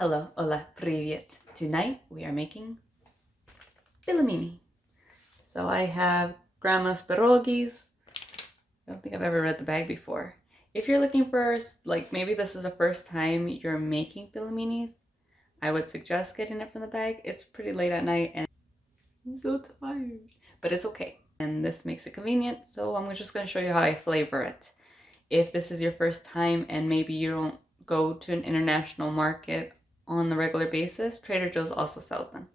Hello, hola, privet. Tonight we are making Pelmeni. So I have grandma's pierogis. I don't think I've ever read the bag before. If you're looking for, like, maybe this is the first time you're making Pelmenis, I would suggest getting it from the bag. It's pretty late at night and I'm so tired, but it's okay. And this makes it convenient, so I'm just going to show you how I flavor it. If this is your first time and maybe you don't go to an international market on the regular basis, Trader Joe's also sells them.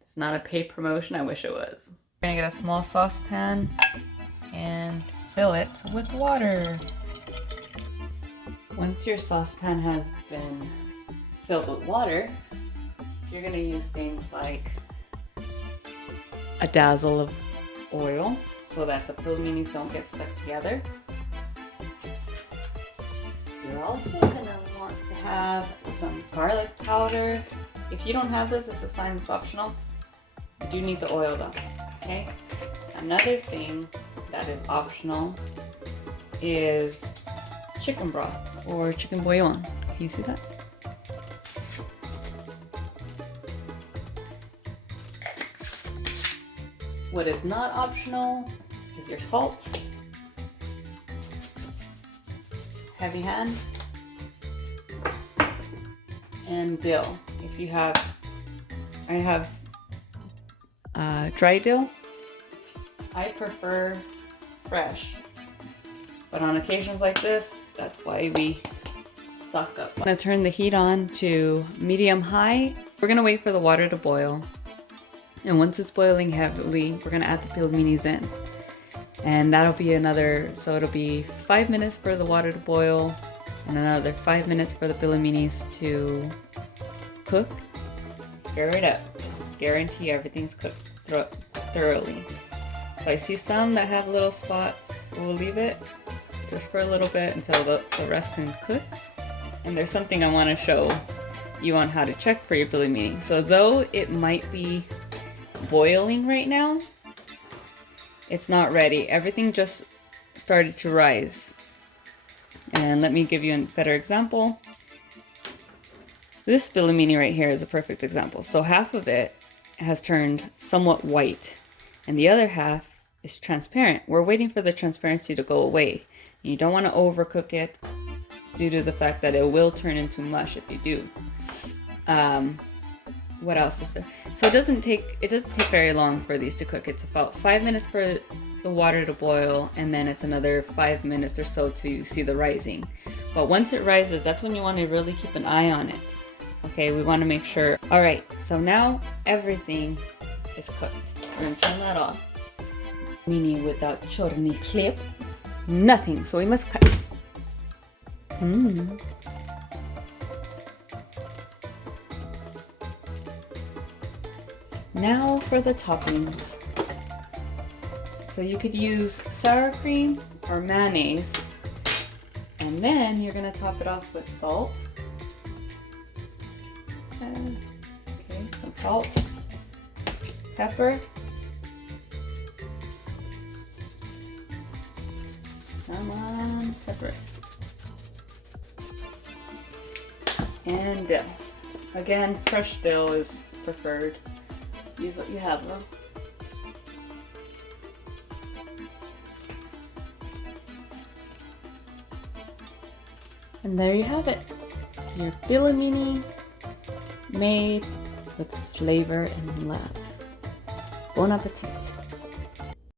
It's not a paid promotion, I wish it was. We're gonna get a small saucepan and fill it with water. Once your saucepan has been filled with water, you're gonna use things like a dazzle of oil so that the pelmenis don't get stuck together. You're also gonna want to have some garlic powder. If you don't have this is fine, it's optional. You do need the oil though, okay? Another thing that is optional is chicken broth or chicken bouillon. Can you see that? What is not optional is your salt, heavy hand, and dill. If you have, I have dry dill. I prefer fresh, but on occasions like this, that's why we stock up. I'm gonna turn the heat on to medium high. We're gonna wait for the water to boil. And once it's boiling heavily, we're gonna add the pelmenis in. And that'll be another, so it'll be 5 minutes for the water to boil and another 5 minutes for the pelmenis to cook. Stir it up. Just guarantee everything's cooked thoroughly. So I see some that have little spots. We'll leave it just for a little bit until the rest can cook. And there's something I want to show you on how to check for your pelmeni. So though it might be boiling right now, it's not ready. Everything just started to rise. And let me give you a better example. This pelmeni right here is a perfect example. So half of it has turned somewhat white and the other half is transparent. We're waiting for the transparency to go away. You don't want to overcook it due to the fact that it will turn into mush if you do. What else is there? So it doesn't take very long for these to cook. It's about 5 minutes for the water to boil, and then it's another 5 minutes or so to see the rising. But once it rises, that's when you want to really keep an eye on it. Okay, we want to make sure. All right, so now everything is cooked. We're gonna turn that off. Meaning without chorny clip, nothing. So we must cut. Now for the toppings. So you could use sour cream or mayonnaise, and then you're gonna top it off with salt. Okay, some salt, pepper, come on, pepper, and dill. Again, fresh dill is preferred. Use what you have though. And there you have it. Your pelmeni made with flavor and love. Bon appetit.